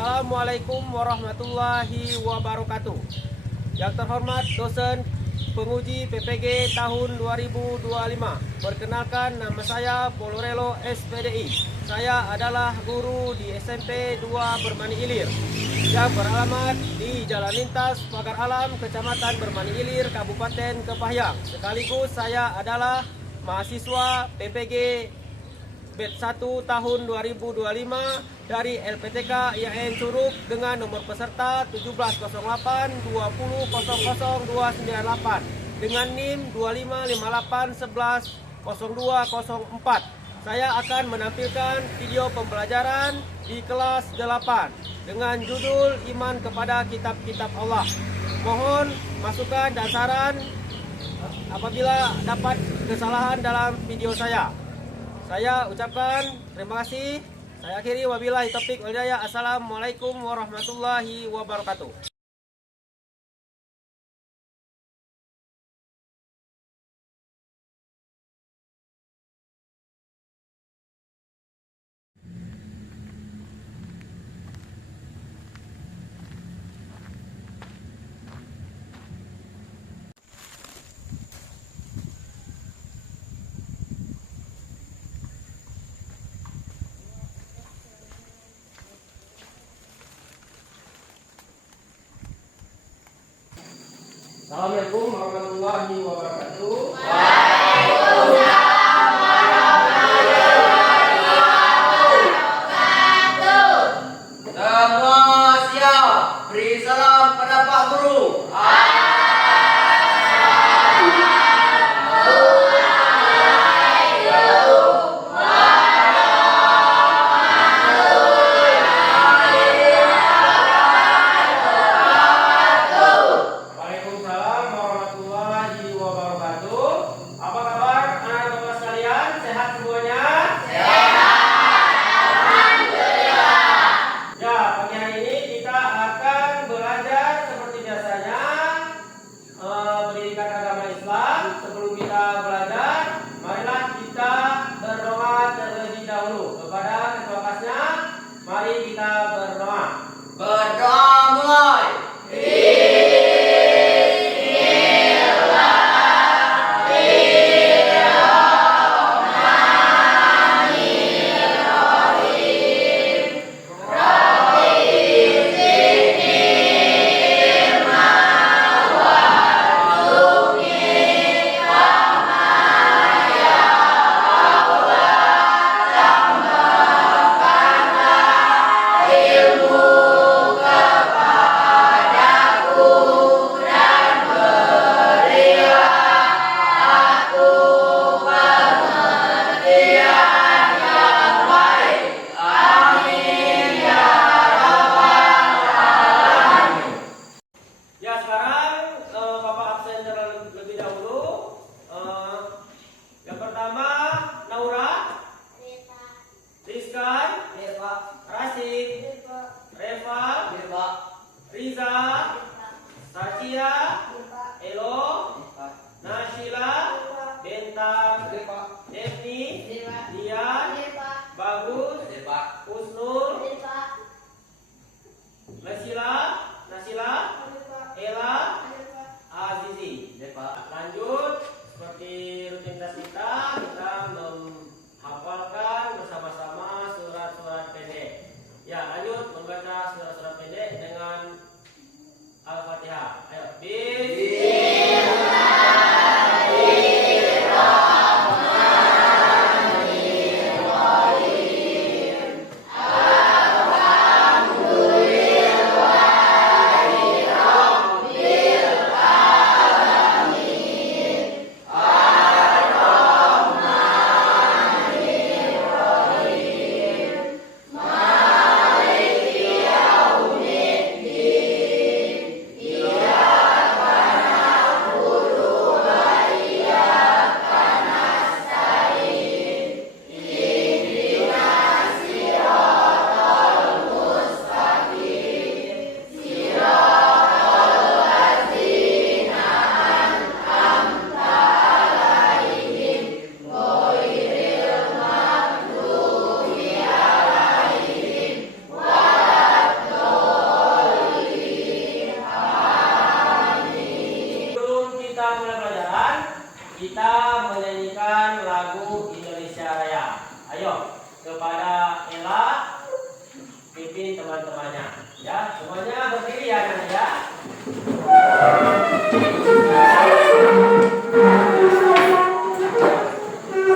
Assalamualaikum warahmatullahi wabarakatuh. Yang terhormat dosen penguji PPG tahun 2025. Perkenalkan, nama saya Polorelo SPDI. Saya adalah guru di SMP 2 Bermani Ilir yang beralamat di Jalan Lintas Pagar Alam, Kecamatan Bermani Ilir, Kabupaten Kepahyang. Sekaligus saya adalah mahasiswa PPG batch 1 tahun 2025 dari LPTK IAIN Curug dengan nomor peserta 170820000298 dengan NIM 2558110204. Saya akan menampilkan video pembelajaran di kelas 8 dengan judul Iman kepada Kitab-Kitab Allah. Mohon masukan dan saran apabila dapat kesalahan dalam video saya. Saya ucapkan terima kasih. Saya akhiri, wabillahi taufiq wal hidayah. Assalamualaikum warahmatullahi wabarakatuh. Assalamualaikum warahmatullahi wabarakatuh. Waalaikumsalam warahmatullahi wabarakatuh. Semua siap, beri salam pada Pak Guru. Mari kita berdoa. Berdoa mulai. Riza, Satya, Elo, Nashila, Bentang, Devni, Dian, Bagus, Usnur, Nasila, Ella, Azizi. Lanjut, seperti rutinitas kita menghafalkan bersama-sama surat-surat pendek. Ya, lanjut membaca surat-surat pendek dengan Al-Fatihah. Ayo, memimpin teman-temannya. Ya, semuanya berdiri ya, anak ya.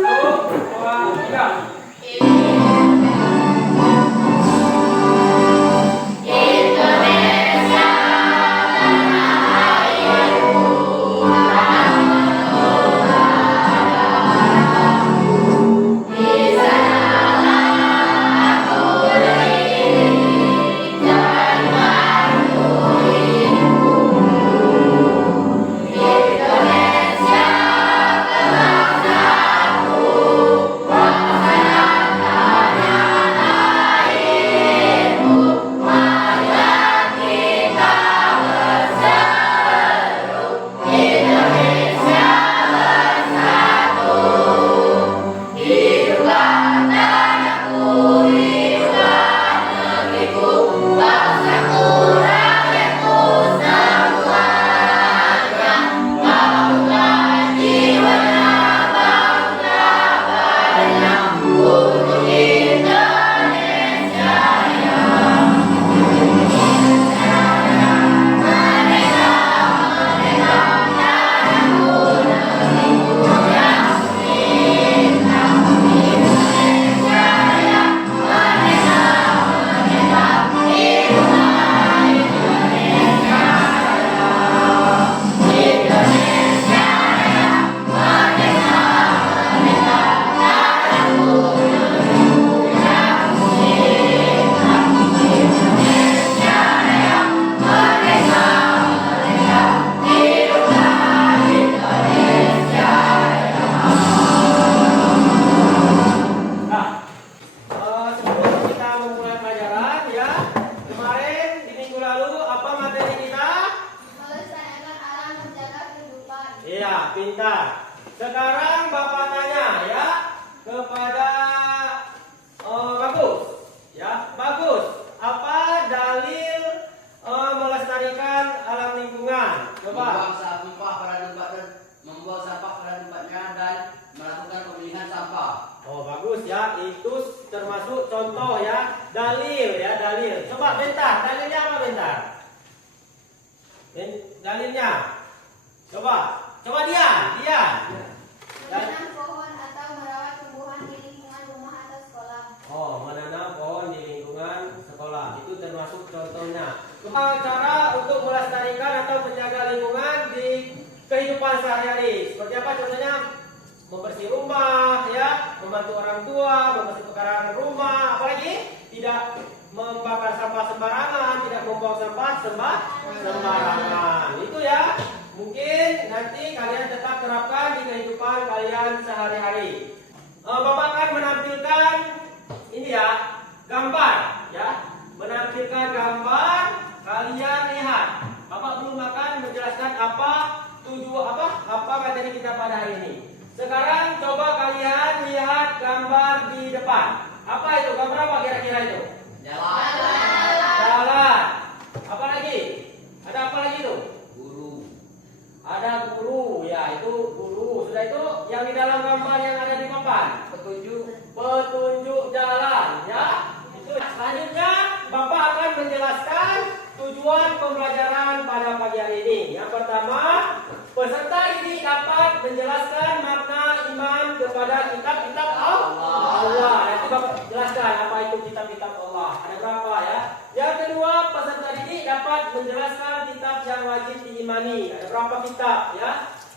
Satu, dua, tiga. Iya, pintar. Sekarang Bapak tanya ya kepada Bagus. Ya, Bagus. Apa dalil melestarikan alam lingkungan? Coba. Membuang sampah pada tempatnya dan melakukan pemilihan sampah. Oh, bagus ya. Itu termasuk contoh ya. Dalil ya, dalil. Coba bentar, dalilnya apa bentar? Dalilnya. Coba dia. Menanam pohon atau merawat tumbuhan di lingkungan rumah atau sekolah. Oh, menanam pohon di lingkungan sekolah. Itu termasuk contohnya. Cara untuk melestarikan atau menjaga lingkungan di kehidupan sehari-hari. Seperti apa contohnya? Membersih rumah, ya, membantu orang tua, membersih pekarangan rumah, apalagi tidak membakar sampah sembarangan, tidak membuang sampah sembarangan. Itu ya. Mungkin nanti kalian tetap terapkan di kehidupan kalian sehari-hari. Bapak akan menampilkan ini ya, gambar ya. Menampilkan gambar, kalian lihat. Bapak belum akan menjelaskan apa materi kita pada hari ini. Sekarang coba kalian lihat gambar di depan. Apa itu? Gambar apa kira-kira itu? Jalan. Apa lagi? Ada apa lagi itu? Ada guru, ya itu guru. Sudah itu yang di dalam gambar yang ada di papan. Petunjuk jalan, ya. Itu. Selanjutnya Bapak akan menjelaskan tujuan pembelajaran pada pagi hari ini. Yang pertama, peserta ini dapat menjelaskan makna iman kepada kitab-kitab Allah. Nanti Bapak jelaskan apa itu kitab-kitab Allah. Ada berapa ya? Yang kedua, peserta didik dapat menjelaskan kitab yang wajib diimani. Ada berapa kitab ya?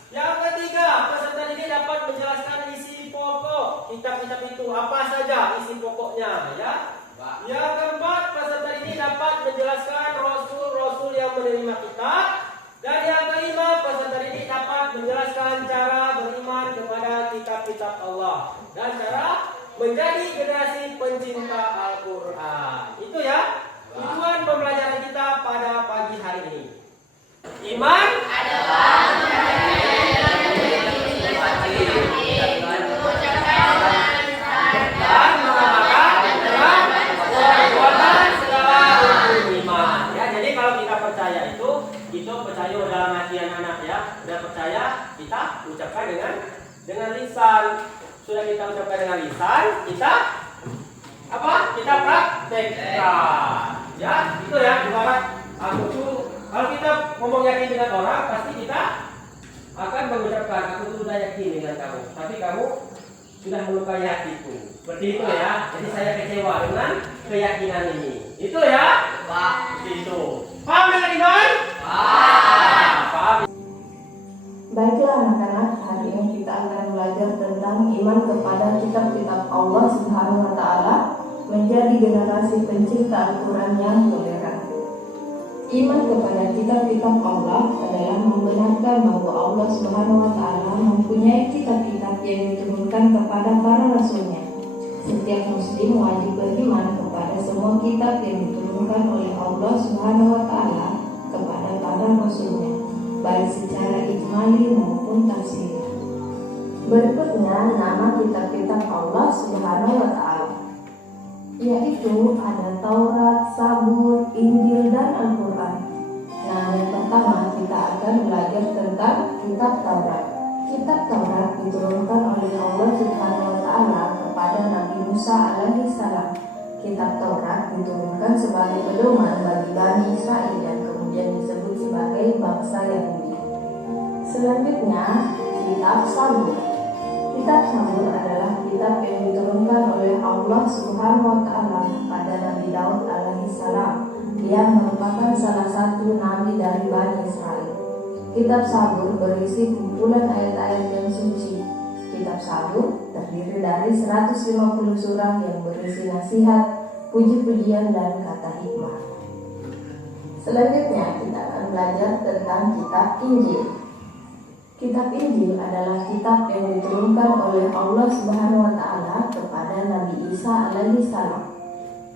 Yang ketiga, peserta didik dapat menjelaskan isi pokok kitab-kitab itu. Apa saja isi pokoknya ya? Yang keempat, peserta didik dapat menjelaskan rasul-rasul yang menerima kitab. Dan yang kelima, peserta didik dapat menjelaskan cara beriman kepada kitab-kitab Allah dan cara menjadi generasi pencinta Al-Quran. Itu ya tujuan pembelajaran kita pada pagi hari ini. Iman adalah dan mengamalkan dengan perbuatan segala rukun iman. Ya, jadi kalau kita percaya itu percaya dalam hati anak-anak ya. Sudah percaya kita ucapkan dengan lisan. Sudah kita ucapkan dengan lisan, kita apa? Kita praktekkan. Ya, itu ya ibarat aku tuh kalau kita ngomong yakin dengan orang pasti kita akan mengucapkan aku tuh sudah yakin dengan kamu, tapi kamu sudah melukai hatiku. Seperti itu ya. Jadi saya kecewa dengan keyakinan ini. Itu ya, Pak. Itu. Paham teman-teman? Paham. Baiklah anak-anak, hari ini kita akan belajar tentang iman kepada kitab-kitab Allah Subhanahu wa Ta'ala, menjadi generasi pencipta Al-Quran yang toleran. Iman kepada kitab-kitab Allah adalah membenarkan bahwa Allah Subhanahu wa Ta'ala mempunyai kitab-kitab yang diturunkan kepada para rasulnya. Setiap muslim wajib beriman kepada semua kitab yang diturunkan oleh Allah Subhanahu wa Ta'ala kepada para rasulnya, baik secara ijmali maupun tafsir. Berikutnya nama kitab-kitab Allah Subhanahu wa Ta'ala, yaitu ada Taurat, Zabur, Injil, dan Al-Quran. Nah, yang pertama kita akan belajar tentang kitab Taurat. Kitab Taurat diturunkan oleh Allah Subhanahu wa Ta'ala kepada Nabi Musa alaihi salam. Kitab Taurat diturunkan sebagai pedoman bagi Bani Israel dan kemudian disebut sebagai bangsa Yahudi. Selanjutnya, kitab Zabur. Kitab Zabur adalah kitab yang diturunkan oleh Allah Subhanahu wa Ta'ala kepada Nabi Daud alaihi salam. Dia merupakan salah satu nabi dari Bani Israel. Kitab Zabur berisi kumpulan ayat-ayat yang suci. Kitab Zabur terdiri dari 150 surah yang berisi nasihat, puji-pujian, dan kata hikmah. Selanjutnya kita akan belajar tentang kitab Injil. Kitab Injil adalah kitab yang diturunkan oleh Allah Subhanahu wa Ta'ala kepada Nabi Isa alaihi salam.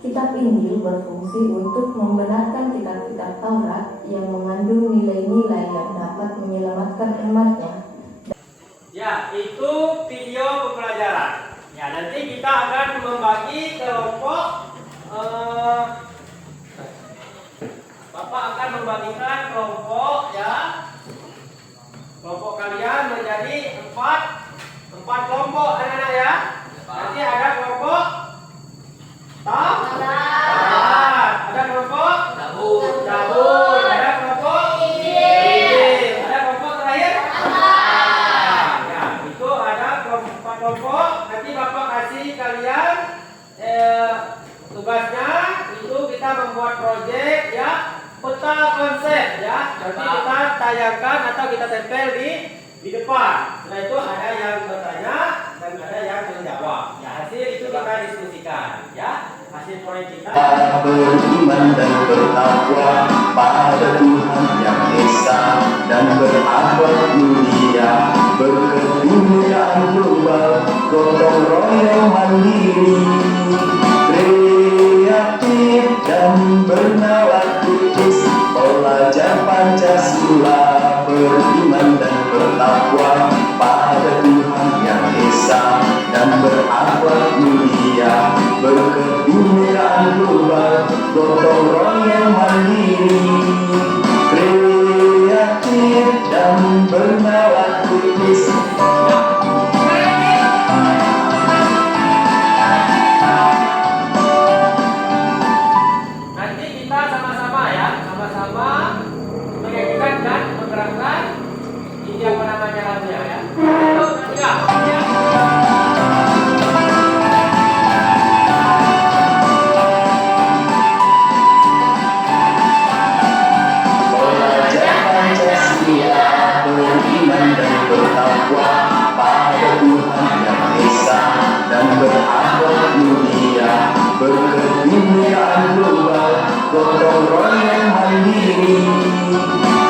Kitab Injil berfungsi untuk membenarkan kitab-kitab Taurat yang mengandung nilai-nilai yang dapat menyelamatkan umatnya. Ya, itu video pembelajaran. Ya, nanti kita akan membagi kelompok. Bapak akan membagikan kelompok ya. Kelompok kalian menjadi empat kelompok anak-anak ya. Nanti ada kelompok Taurat, ada kelompok Zabur, ada kelompok Injil, ada kelompok terakhir. Ya, itu ada kelompok. Nanti Bapak kasih kalian tugasnya itu kita membuat proyek ya. Peta konsep ya, nanti kita tayangkan atau kita tempel di depan. Setelah itu ada yang bertanya dan ada yang menjawab. Ya, hasil itu kita diskusikan ya. Hasil proyek kita. Beriman dan bertakwa pada Tuhan yang Esa dan berakhlak mulia, berkedudukan global, gotong royong mandiri, kreatif dan bernalar kritis, pelajar Pancasila, beriman dan bertakwa pada Tuhan yang Esa dan berakhlak mulia, berkedudukan global, gotong royong mandiri, kreatif dan bernalar kritis. Nanti kita sama-sama ya, sama-sama menyanyikan dan menggerakkan ini apa namanya lagunya ya. Satu, tiga, ya. Pelajar Pancasila, beriman dan bertakwa pada Tuhan yang Esa dan berakhlak mulia, berkedudukan global, gotong royong mandiri,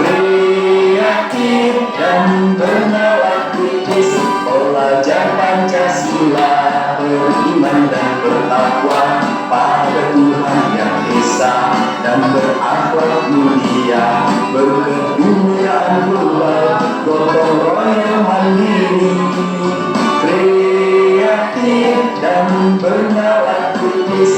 kreatif dan bernalar kritis, pelajar Pancasila, beriman dan bertakwa pada Tuhan yang Esa dan berakhlak mulia, berkedudukan global, gotong royong mandiri, kreatif dan bernalar kritis.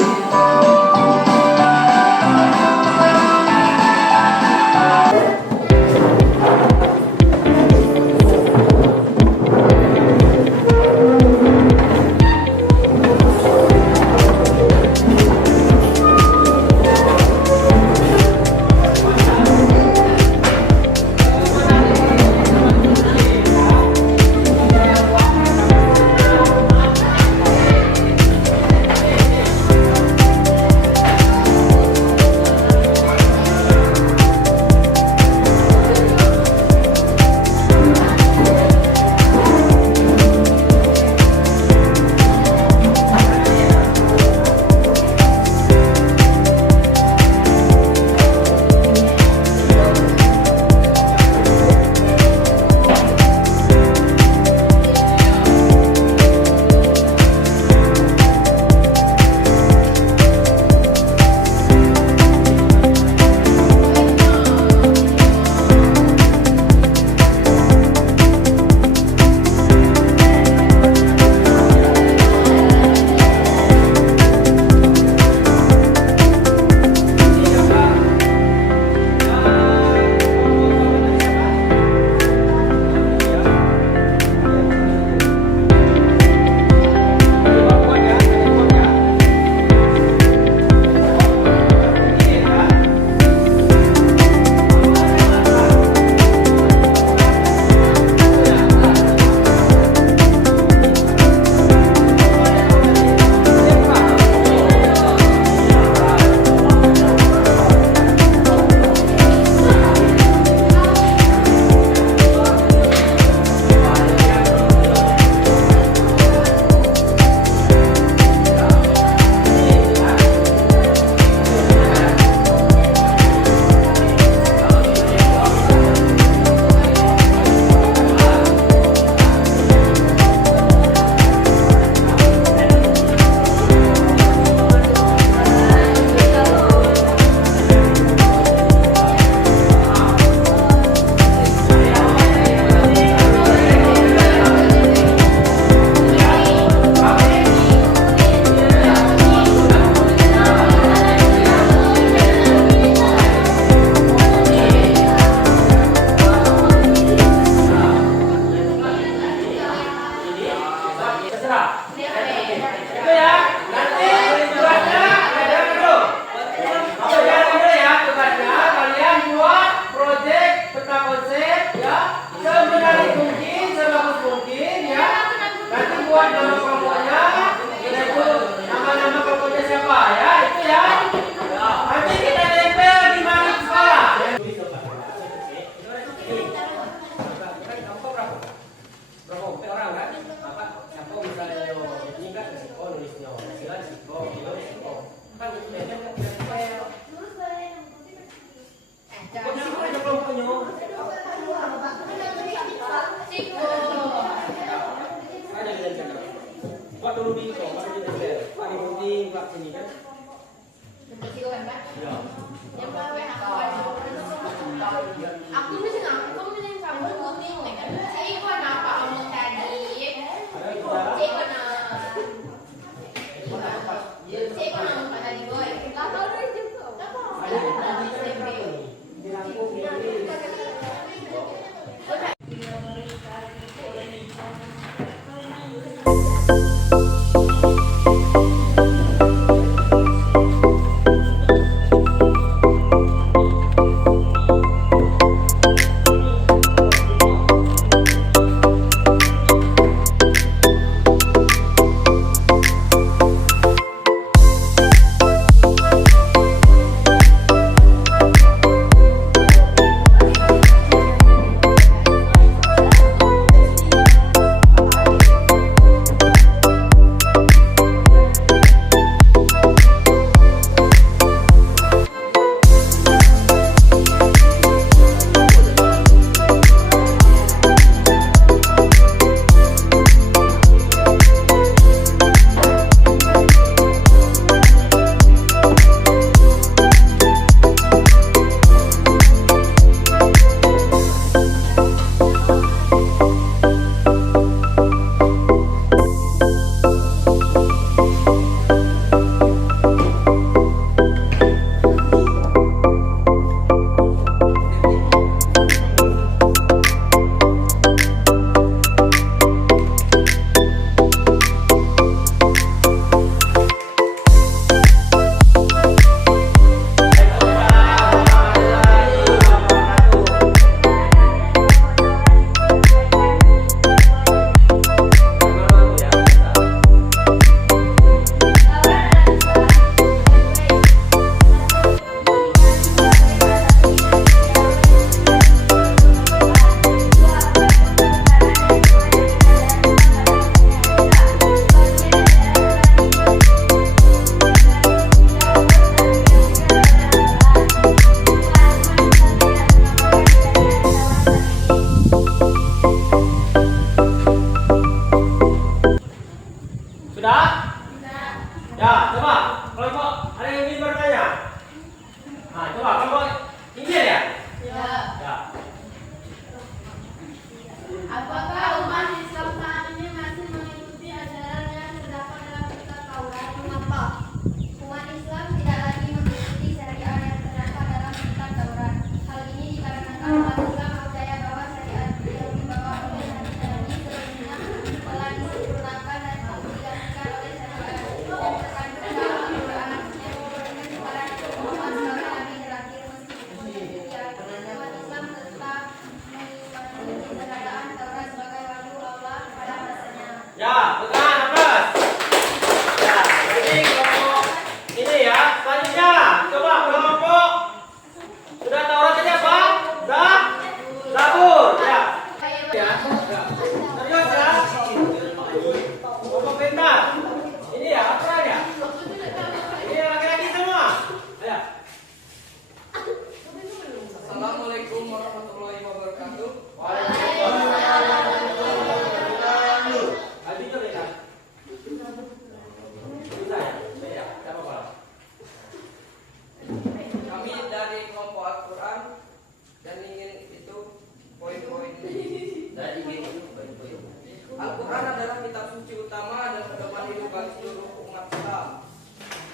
Al-Quran adalah kitab suci utama dan pedoman hidup bagi seluruh umat Islam.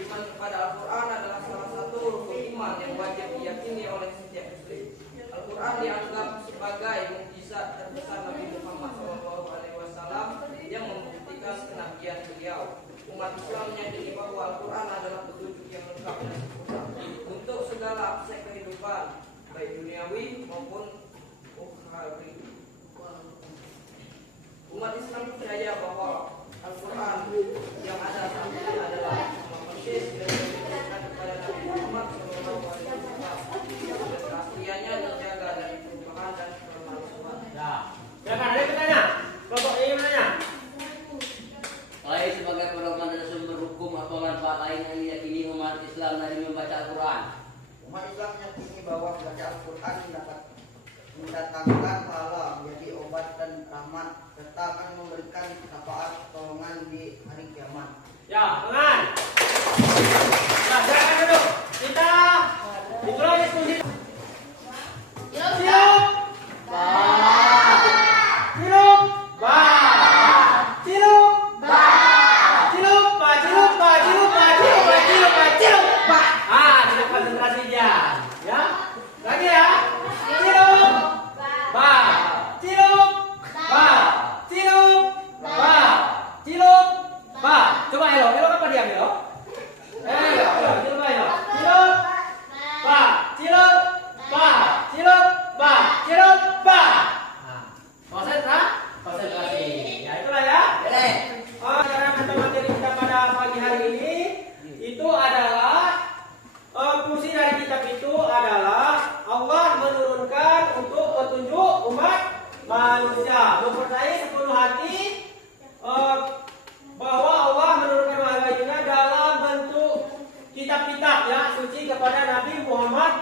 Iman kepada Al-Quran adalah salah satu rukun iman yang wajib diyakini oleh setiap muslim. Al-Quran dianggap sebagai mukjizat terbesar Nabi Muhammad SAW yang membuktikan kenabian beliau. Umat Islam meyakini bahwa Al-Quran adalah petunjuk yang lengkap dan sempurna untuk segala aspek kehidupan, baik duniawi maupun ukhrawi. Umat Islam percaya bahwa Al-Quran yang ada saat ini adalah sama persis dan diberikan kepada Nabi Muhammad SAW dan keasliannya dijaga dari perubahan dan pemalsuan. Ya, silakan ada yang bertanya. Kelompok ini bertanya. Selain sebagai pedoman dan sumber hukum atau manfaat lain yang diyakini umat Islam dari membaca Al-Quran. Umat Islam meyakini bahwa membaca Al-Quran dapat mendatangkan pahala, menjadi obat dan rahmat, serta akan memberikan syafaat pertolongan di hari kiamat. Ya, tangan. Ya, silakan duduk. Kita dimulai diskusi. Siap. Ba. Silup. Ba. Silup. Ba. Silup. Ba. Silup. Ba. Silup. Ba. Silup. Ba. Silup. Ba. Silup. Ba. Ah, tidak konsentrasi dia. dari kitab itu adalah Allah menurunkan untuk petunjuk umat manusia. Mempercayai sepenuh hati bahwa Allah menurunkan wahyunya dalam bentuk kitab-kitab ya suci kepada Nabi Muhammad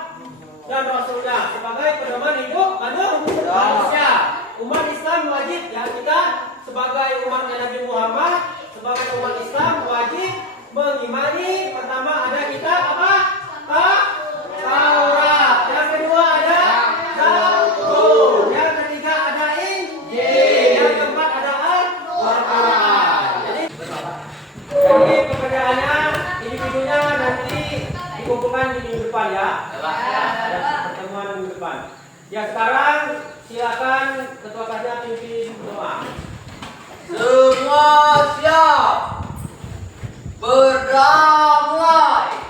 dan Rasulnya sebagai pedoman hidup manusia. Umat Islam wajib ya, kita sebagai umat Nabi Muhammad, sebagai umat Islam wajib mengimani pertama ada kitab apa? Taurat. Yang kedua ada Zabur. Yang ketiga ada Injil. Yang keempat ada Al-Quran. Jadi pekerjaannya individunya nanti dikumpulkan di minggu depan ya. Pertemuan minggu depan. Ya sekarang silakan ketua kelasnya pimpin doa. Semua siap. Berdamai.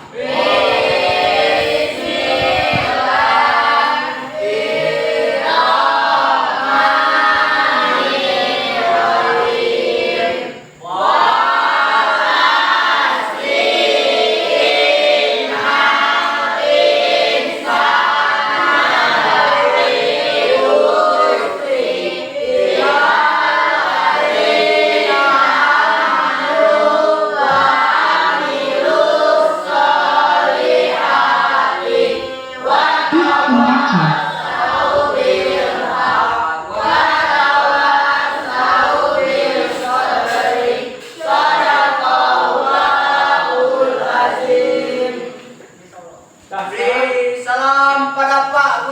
Salam pada Pak